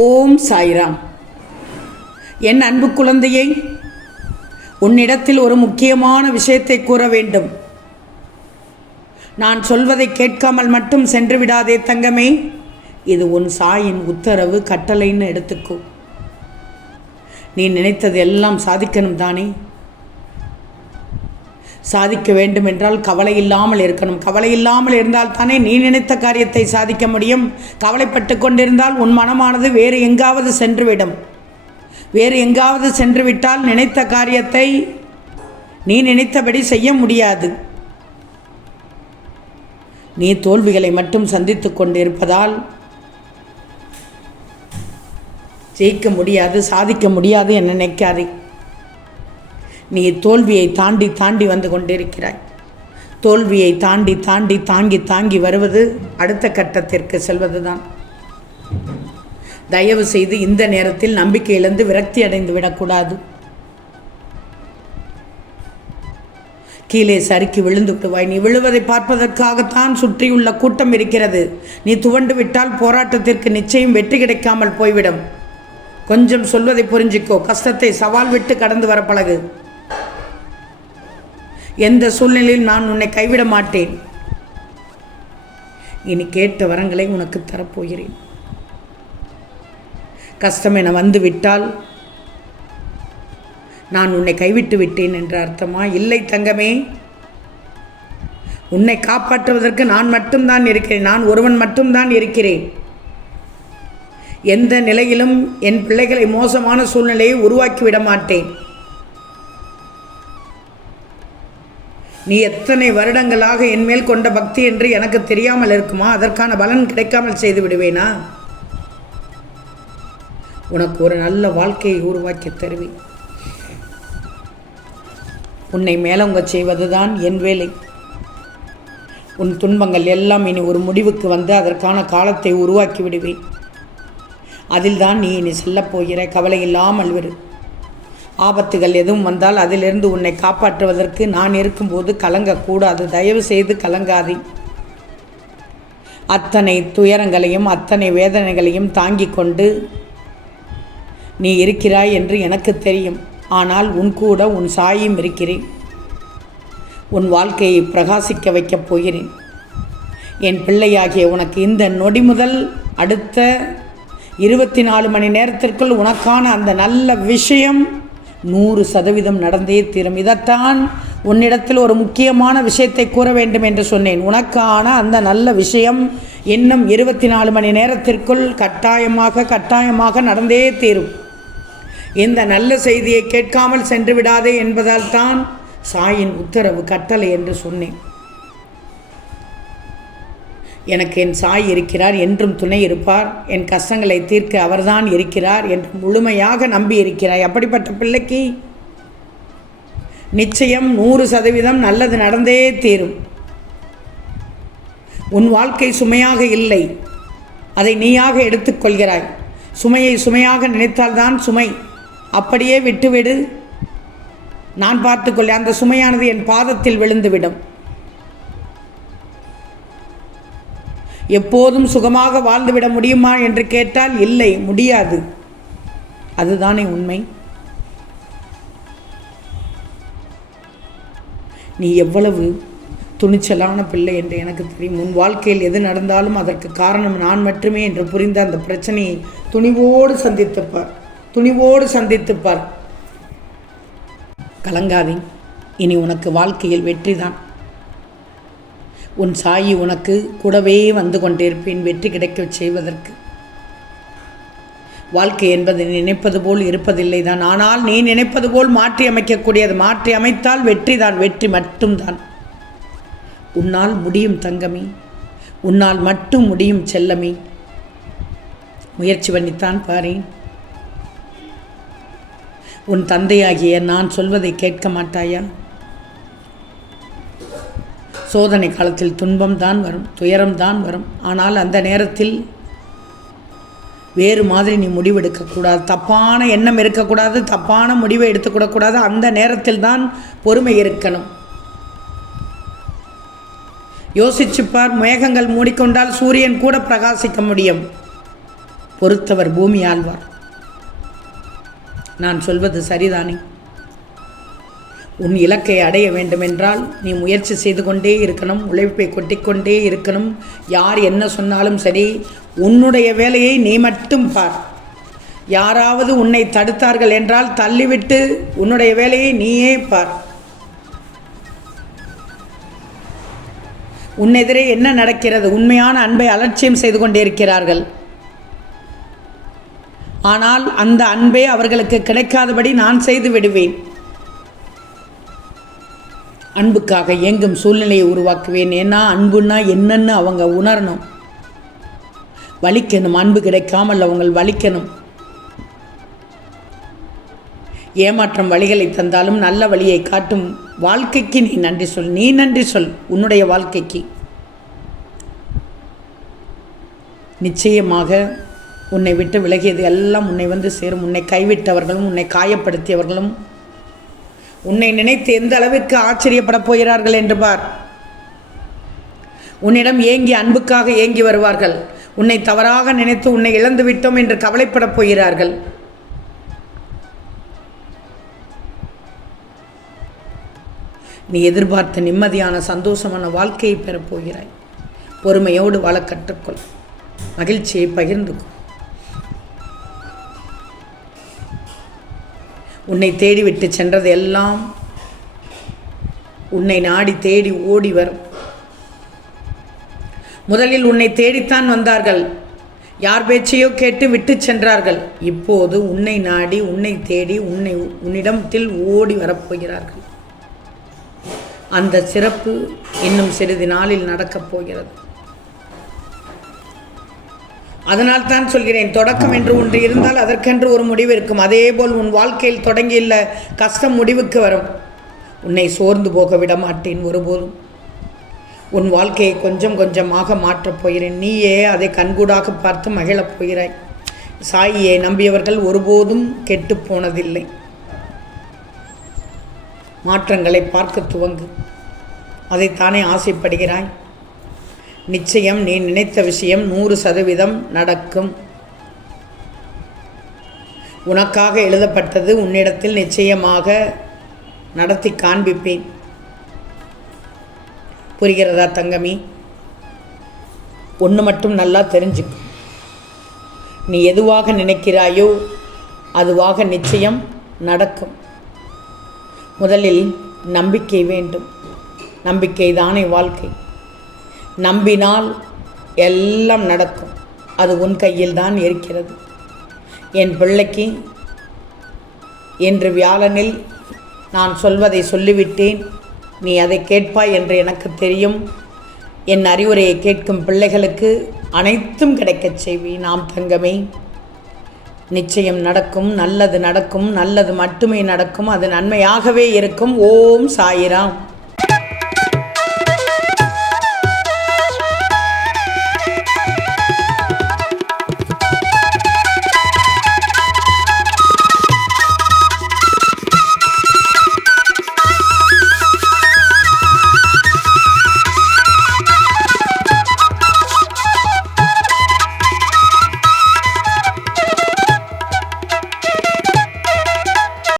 ஓம் சாய்ராம். என் அன்பு குழந்தையை, உன்னிடத்தில் ஒரு முக்கியமான விஷயத்தை கூற வேண்டும். நான் சொல்வதை கேட்காமல் மட்டும் சென்று விடாதே தங்கமே. இது உன் சாயின் உத்தரவு, கட்டளைன்னு எடுத்துக்கோ. நீ நினைத்தது எல்லாம் சாதிக்கணும் தானே? சாதிக்க வேண்டும் என்றால் கவலை இல்லாமல் இருக்கணும். கவலை இல்லாமல் இருந்தால் தானே நீ நினைத்த காரியத்தை சாதிக்க முடியும். கவலைப்பட்டு கொண்டிருந்தால் உன் மனமானது வேறு எங்காவது சென்றுவிடும். வேறு எங்காவது சென்று விட்டால் நினைத்த காரியத்தை நீ நினைத்தபடி செய்ய முடியாது. நீ தோல்விகளை மட்டும் சந்தித்து கொண்டிருப்பதால் ஜெயிக்க முடியாது, சாதிக்க முடியாது என நினைக்காதே. நீ தோல்வியை தாண்டி தாண்டி வந்து கொண்டிருக்கிறாய். தோல்வியை தாண்டி தாண்டி தாங்கி வருவது அடுத்த கட்டத்திற்கு செல்வது தான். தயவு செய்து இந்த நேரத்தில் நம்பிக்கை இழந்து விரக்தி அடைந்து விடக்கூடாது. கீழே சறுக்கி விழுந்து விடுவாய். நீ விழுவதை பார்ப்பதற்காகத்தான் சுற்றியுள்ள கூட்டம் இருக்கிறது. நீ துவண்டு விட்டால் போராட்டத்திற்கு நிச்சயம் வெற்றி கிடைக்காமல் போய்விடும். கொஞ்சம் சொல்வதை புரிஞ்சிக்கோ. கஷ்டத்தை சவால் விட்டு கடந்து வர பழகு. எந்த சூழ்நிலையில் நான் உன்னை கைவிட மாட்டேன். இனி கேட்ட வரங்களை உனக்கு தரப்போகிறேன். கஷ்டம் என வந்து விட்டால் நான் உன்னை கைவிட்டு விட்டேன் என்ற அர்த்தமா? இல்லை தங்கமே. உன்னை காப்பாற்றுவதற்கு நான் மட்டும்தான் இருக்கிறேன். நான் ஒருவன் மட்டும்தான் இருக்கிறேன். எந்த நிலையிலும் என் பிள்ளைகளை மோசமான சூழ்நிலையை உருவாக்கிவிட மாட்டேன். நீ எத்தனை வருடங்களாக என்மேல் கொண்ட பக்தி என்று எனக்கு தெரியாமல் இருக்குமா? அதற்கான பலன் கிடைக்காமல் செய்து விடுவேனா? உனக்கு ஒரு நல்ல வாழ்க்கையை உருவாக்கி தருவேன். உன்னை மேலோங்க செய்வதுதான் என் வேலை. உன் துன்பங்கள் எல்லாம் இனி ஒரு முடிவுக்கு வந்து அதற்கான காலத்தை உருவாக்கி விடுவேன். அதில்தான் நீ இனி செல்லப்போகிற. கவலை இல்லாமல் விரு. ஆபத்துகள் எதுவும் வந்தால் அதிலிருந்து உன்னை காப்பாற்றுவதற்கு நான் இருக்கும்போது கலங்கக்கூடாது. தயவு செய்து கலங்காதே. அத்தனை துயரங்களையும் அத்தனை வேதனைகளையும் தாங்கிக் கொண்டு நீ இருக்கிறாய் என்று எனக்கு தெரியும். ஆனால் உன் கூட உன் சாயும் இருக்கிறேன். உன் வாழ்க்கையை பிரகாசிக்க வைக்கப் போகிறேன். என் பிள்ளையாகிய உனக்கு இந்த நொடி முதல் அடுத்த 24 மணி நேரத்திற்குள் உனக்கான அந்த நல்ல விஷயம் 100% நடந்தே தீரும். இதைத்தான் உன்னிடத்தில் ஒரு முக்கியமான விஷயத்தை கூற வேண்டும் என்று சொன்னேன். உனக்கான அந்த நல்ல விஷயம் இன்னும் 24 மணி நேரத்திற்குள் கட்டாயமாக நடந்தே தீரும். இந்த நல்ல செய்தியை கேட்காமல் சென்று விடாதே என்பதால் தான் சாயின் உத்தரவு, கட்டளை என்று சொன்னேன். எனக்கு என் சாய் இருக்கிறார், என்றும் துணை இருப்பார், என் கஷ்டங்களை தீர்க்க அவர்தான் இருக்கிறார் என்று முழுமையாக நம்பி இருக்கிறாய். அப்படிப்பட்ட பிள்ளைக்கு நிச்சயம் 100% நல்லது நடந்தே தீரும். உன் வாழ்க்கை சுமையாக இல்லை, அதை நீயாக எடுத்துக்கொள்கிறாய். சுமையை சுமையாக நினைத்தால்தான் சுமை. அப்படியே விட்டுவிடு, நான் பார்த்துக்கொள்ள. அந்த சுமையானது என் பாதத்தில் விழுந்துவிடும். எப்போதும் சுகமாக வாழ்ந்துவிட முடியுமா என்று கேட்டால் இல்லை, முடியாது. அதுதானே உண்மை. நீ எவ்வளவு துணிச்சலான பிள்ளை என்று எனக்கு தெரியும். உன் வாழ்க்கையில் எது நடந்தாலும் அதற்கு காரணம் நான் மட்டுமே என்று புரிந்த அந்த பிரச்சனையை துணிவோடு சந்தித்துப்பார். கலங்காதே. இனி உனக்கு வாழ்க்கையில் வெற்றிதான். உன் சாயி உனக்கு கூடவே வந்து கொண்டிருப்பேன், வெற்றி கிடைக்கச் செய்வதற்கு. வாழ்க்கை என்பது நினைப்பது போல் இருப்பதில்லை தான். ஆனால் நீ நினைப்பது போல் மாற்றி அமைக்கக்கூடியது. மாற்றி அமைத்தால் வெற்றி தான், வெற்றி மட்டும்தான். உன்னால் முடியும் தங்கமே, உன்னால் மட்டும் முடியும் செல்லமே. முயற்சி பண்ணித்தான் பாரேன். உன் தந்தையாகிய நான் சொல்வதை கேட்க மாட்டாயா? சோதனை காலத்தில் துன்பம் தான் வரும், துயரம் தான் வரும். ஆனால் அந்த நேரத்தில் வேறு மாதிரி நீ முடிவெடுக்கக்கூடாது. தப்பான எண்ணம் இருக்கக்கூடாது, தப்பான முடிவை எடுத்துக்கூடக்கூடாது. அந்த நேரத்தில் தான் பொறுமை இருக்கணும். யோசிச்சுப்பார். மேகங்கள் மூடிக்கொண்டால் சூரியன் கூட பிரகாசிக்க முடியும். பொறுத்தவர் பூமி ஆழ்வார். நான் சொல்வது சரிதானே? உன் இலக்கை அடைய வேண்டுமென்றால் நீ முயற்சி செய்து கொண்டே இருக்கணும், உழைப்பை கொட்டிக்கொண்டே இருக்கணும். யார் என்ன சொன்னாலும் சரி, உன்னுடைய வேலையை நீ மட்டும் பார். யாராவது உன்னை தடுத்தார்கள் என்றால் தள்ளிவிட்டு உன்னுடைய வேலையை நீயே பார். உன்னெதிரே என்ன நடக்கிறது? உண்மையான அன்பை அலட்சியம் செய்து கொண்டே இருக்கிறார்கள். ஆனால் அந்த அன்பே அவர்களுக்கு கிடைக்காதபடி நான் செய்து விடுவேன். அன்புக்காக இயங்கும் சூழ்நிலையை உருவாக்குவேன். ஏன்னா அன்புன்னா என்னன்னு அவங்க உணரணும், வலிக்கணும். அன்பு கிடைக்காமல் அவங்க வலிக்கணும். ஏமாற்றம் வழிகளை தந்தாலும் நல்ல வழியை காட்டும் வாழ்க்கைக்கு நீ நன்றி சொல். நீ நன்றி சொல் உன்னுடைய வாழ்க்கைக்கு. நிச்சயமாக உன்னை விட்டு விலகியது எல்லாம் உன்னை வந்து சேரும். உன்னை கைவிட்டவர்களும் உன்னை காயப்படுத்தியவர்களும் உன்னை நினைத்து எந்த அளவிற்கு ஆச்சரியப்பட போகிறார்கள் என்று பார். உன்னிடம் ஏங்கி அன்புக்காக ஏங்கி வருவார்கள். உன்னை தவறாக நினைத்து உன்னை இழந்து விட்டோம் என்று கவலைப்பட போகிறார்கள். நீ எதிர்பார்த்த நிம்மதியான சந்தோஷமான வாழ்க்கையை பெறப்போகிறாய். பொறுமையோடு வாழ கற்றுக்கொள். மகிழ்ச்சியை பகிர்ந்து கொள். உன்னை தேடிவிட்டு சென்றது எல்லாம் உன்னை நாடி தேடி ஓடி வரும். முதலில் உன்னை தேடித்தான் வந்தார்கள். யார் பேச்சையோ கேட்டு விட்டு சென்றார்கள். இப்போது உன்னை நாடி உன்னை தேடி உன்னிடத்தில் ஓடி வரப்போகிறார்கள். அந்த சிறப்பு இன்னும் சிறிது நாளில் நடக்கப் போகிறது. அதனால் தான் சொல்கிறேன், தொடக்கம் என்று ஒன்று இருந்தால் அதற்கென்று ஒரு முடிவு இருக்கும். அதேபோல் உன் வாழ்க்கையில் தொடங்கியுள்ள கஷ்டம் முடிவுக்கு வரும். உன்னை சோர்ந்து போக விட மாட்டேன் ஒருபோதும். உன் வாழ்க்கையை கொஞ்சம் கொஞ்சமாக மாற்றப் போகிறேன். நீயே அதை கண்கூடாக பார்த்து மகிழப் போகிறாய். சாயியை நம்பியவர்கள் ஒருபோதும் கெட்டு போனதில்லை. மாற்றங்களை பார்க்க துவங்கு. அதைத்தானே ஆசைப்படுகிறாய். நிச்சயம் நீ நினைத்த விஷயம் 100% நடக்கும். உனக்காக எழுதப்பட்டது உன்னிடத்தில் நிச்சயமாக நடத்தி காண்பிப்பேன். புரிகிறதா தங்கமி? ஒன்று மட்டும் நல்லா தெரிஞ்சுக்கும். நீ எதுவாக நினைக்கிறாயோ அதுவாக நிச்சயம் நடக்கும். முதலில் நம்பிக்கை வேண்டும். நம்பிக்கை தானே வாழ்க்கை. நம்பினால் எல்லாம் நடக்கும். அது உன் கையில் தான் இருக்கிறது. என் பிள்ளைக்கு இன்று வியாழனில் நான் சொல்வதை சொல்லிவிட்டேன். நீ அதை கேட்பாய் என்று எனக்கு தெரியும். என் அறிவுரையை கேட்கும் பிள்ளைகளுக்கு அனைத்தும் கிடைக்கச் செய்வேன். நாம் தங்கமே, நிச்சயம் நடக்கும். நல்லது நடக்கும். நல்லது மட்டுமே நடக்கும். அது நன்மையாகவே இருக்கும். ஓம் சாயிராம்.